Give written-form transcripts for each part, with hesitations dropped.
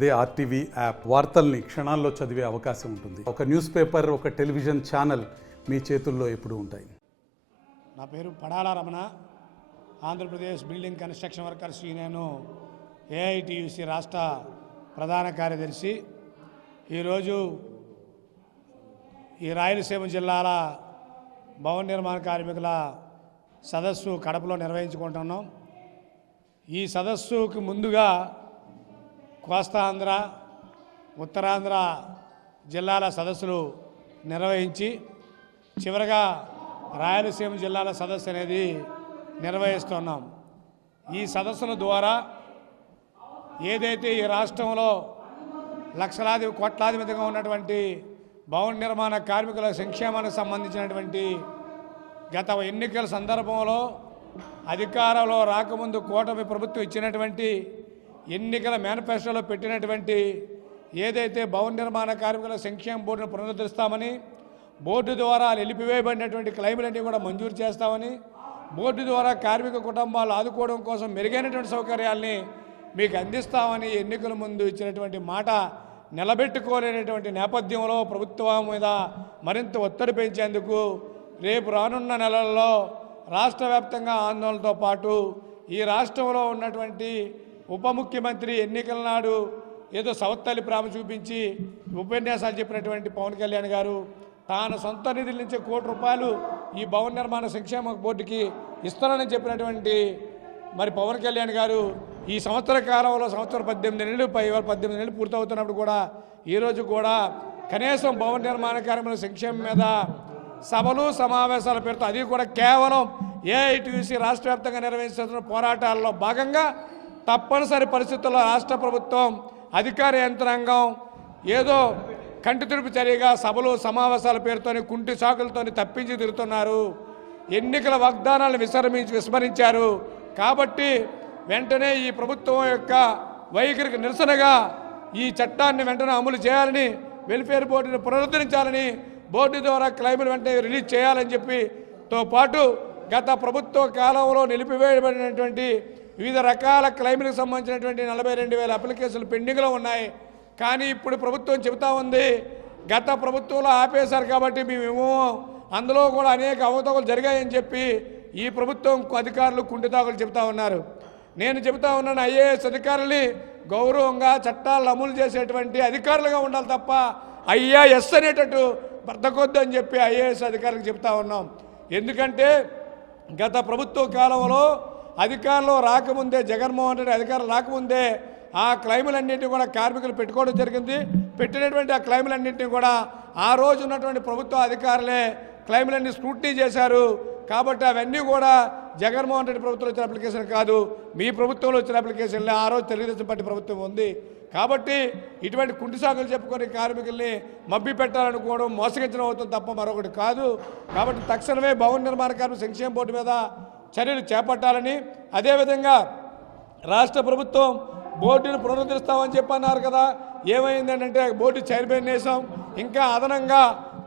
అదే RTV app వార్తల్ని క్షణాల్లో చదివే అవకాశం ఉంటుంది. ఒక న్యూస్ పేపర్, ఒక టెలివిజన్ ఛానల్ మీ చేతుల్లో ఎప్పుడూ ఉంటాయి. నా పేరు Padala Ramana, Andhra Pradesh building construction workers union AITUC రాష్ట్ర ప్రధాన కార్యదర్శి. ఈరోజు ఈ రాయలసీమ జిల్లాల భవన నిర్మాణ కార్మికుల సదస్సు కడపలో నిర్వహించుకుంటున్నాం. ఈ సదస్సుకు ముందుగా కోస్తాంధ్ర, ఉత్తరాంధ్ర జిల్లాల సదస్సులు నిర్వహించి చివరగా రాయలసీమ జిల్లాల సదస్సు అనేది నిర్వహిస్తున్నాం. ఈ సదస్సుల ద్వారా ఏదైతే ఈ రాష్ట్రంలో లక్షలాది కోట్లాది మందిగా ఉన్నటువంటి భవన నిర్మాణ కార్మికుల సంక్షేమానికి సంబంధించినటువంటి గత ఎన్నికల సందర్భంలో అధికారంలో రాకముందు కూటమి ప్రభుత్వం ఇచ్చినటువంటి ఎన్నికల మేనిఫెస్టోలో పెట్టినటువంటి ఏదైతే భవన నిర్మాణ కార్మికుల సంక్షేమ బోర్డును పునరుద్ధరిస్తామని, బోర్డు ద్వారా నిలిపివేయబడినటువంటి క్లెయిములన్నీ కూడా మంజూరు చేస్తామని, బోర్డు ద్వారా కార్మిక కుటుంబాలు ఆదుకోవడం కోసం మెరుగైనటువంటి సౌకర్యాల్ని మీకు అందిస్తామని ఎన్నికల ముందు ఇచ్చినటువంటి మాట నిలబెట్టుకోలేనటువంటి నేపథ్యంలో ప్రభుత్వం మీద మరింత ఒత్తిడి పెంచేందుకు రేపు రానున్న నెలల్లో రాష్ట్ర వ్యాప్తంగా ఆందోళనతో పాటు ఈ రాష్ట్రంలో ఉన్నటువంటి ఉప ముఖ్యమంత్రి ఎన్నికల నాడు ఏదో సవత్తల్లి ప్రేమ చూపించి ఉపన్యాసాలు చెప్పినటువంటి పవన్ కళ్యాణ్ గారు తాను సొంత నిధుల నుంచి ₹1 కోటి ఈ భవన నిర్మాణ సంక్షేమ బోర్డుకి ఇస్తానని చెప్పినటువంటి మరి పవన్ కళ్యాణ్ గారు ఈ సంవత్సర కాలంలో 18 నెలలు 18 నెలలు పూర్తవుతున్నప్పుడు కూడా ఈరోజు కూడా కనీసం భవన నిర్మాణ కార్మికుల సంక్షేమం మీద సభలు సమావేశాల పేరుతో, అది కూడా కేవలం ఏఐటీయూసీ రాష్ట్ర వ్యాప్తంగా నిర్వహిస్తున్న పోరాటాల్లో భాగంగా తప్పనిసరి పరిస్థితుల్లో రాష్ట్ర ప్రభుత్వం అధికార యంత్రాంగం ఏదో కంటి తుడుపు చర్యగా సభలు సమావేశాల పేరుతోని కుంటి సాకులతోని తప్పించి తిరుగుతున్నారు. ఎన్నికల వాగ్దానాలను విస్మరించారు. కాబట్టి వెంటనే ఈ ప్రభుత్వం యొక్క వైఖరికి నిరసనగా ఈ చట్టాన్ని వెంటనే అమలు చేయాలని, వెల్ఫేర్ బోర్డును పునరుద్ధరించాలని, బోర్డు ద్వారా క్లెయిములు వెంటనే రిలీజ్ చేయాలని చెప్పితో పాటు గత ప్రభుత్వ కాలంలో నిలిపివేయబడినటువంటి వివిధ రకాల క్లెయిములకు సంబంధించినటువంటి 42,000 అప్లికేషన్లు పెండింగ్లో ఉన్నాయి. కానీ ఇప్పుడు ప్రభుత్వం చెబుతా ఉంది, గత ప్రభుత్వంలో ఆపేశారు కాబట్టి మేము అందులో కూడా అనేక అవతవకలు జరిగాయని చెప్పి ఈ ప్రభుత్వం అధికారులు కుంటితాకులు చెబుతా ఉన్నారు. నేను చెబుతా ఉన్నాను, ఐఏఎస్ అధికారుల్ని గౌరవంగా చట్టాలను అమలు చేసేటువంటి అధికారులుగా ఉండాలి తప్ప ఐఏఎస్ అనేటట్టు బ్రతకొద్దు అని చెప్పి ఐఏఎస్ అధికారులకు చెప్తా ఉన్నాం. ఎందుకంటే గత ప్రభుత్వ కాలంలో అధికారంలో రాకముందే, జగన్మోహన్ రెడ్డి అధికారం రాకముందే ఆ క్లెయిములన్నింటినీ కూడా కార్మికులు పెట్టుకోవడం జరిగింది. పెట్టినటువంటి ఆ క్లెయిములన్నింటినీ కూడా ఆ రోజు ఉన్నటువంటి ప్రభుత్వ అధికారులే క్లెయిములన్నీ స్క్రూటినీ చేశారు. కాబట్టి అవన్నీ కూడా జగన్మోహన్ రెడ్డి ప్రభుత్వంలో వచ్చిన అప్లికేషన్ కాదు, మీ ప్రభుత్వంలో వచ్చిన అప్లికేషన్లే. ఆ రోజు తెలుగుదేశం పార్టీ ప్రభుత్వం ఉంది. కాబట్టి ఇటువంటి కుంటిసాకులు చెప్పుకొని కార్మికుల్ని మభ్య పెట్టాలనుకోవడం మోసగించడం అవుతుంది తప్ప మరొకటి కాదు. కాబట్టి తక్షణమే భవన నిర్మాణ కార్మిక సంక్షేమ బోర్డు మీద చర్యలు చేపట్టాలని, అదేవిధంగా రాష్ట్ర ప్రభుత్వం బోర్డును పునరుద్ధరిస్తామని చెప్పన్నారు కదా, ఏమైందంటే బోర్డు చైర్మన్ వేసాం, ఇంకా అదనంగా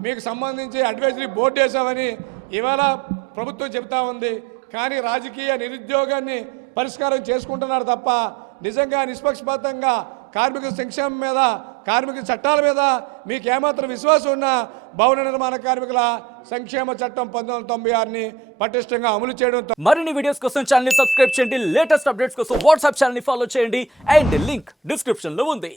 మీకు సంబంధించి అడ్వైజరీ బోర్డు వేసామని ఇవాళ ప్రభుత్వం చెబుతా ఉంది. కానీ రాజకీయ నిరుద్యోగాన్ని పరిష్కారం చేసుకుంటున్నారు తప్ప నిజంగా నిష్పక్షపాతంగా కార్మిక సంక్షేమం మీద, కార్మిక చట్టాల మీద మీకు ఏమాత్రం విశ్వాసం ఉన్నా భవన నిర్మాణ కార్మికుల సంక్షేమ చట్టం 1996ని పటిష్టంగా అమలు చేయడం. మరిన్ని వీడియోస్ కోసం ఛానల్ ని సబ్స్క్రైబ్ చేయండి. లేటెస్ట్ అప్డేట్స్ కోసం వాట్సాప్ ఛానల్ ని ఫాలో చేయండి. అండ్ లింక్ డిస్క్రిప్షన్ లో ఉంది.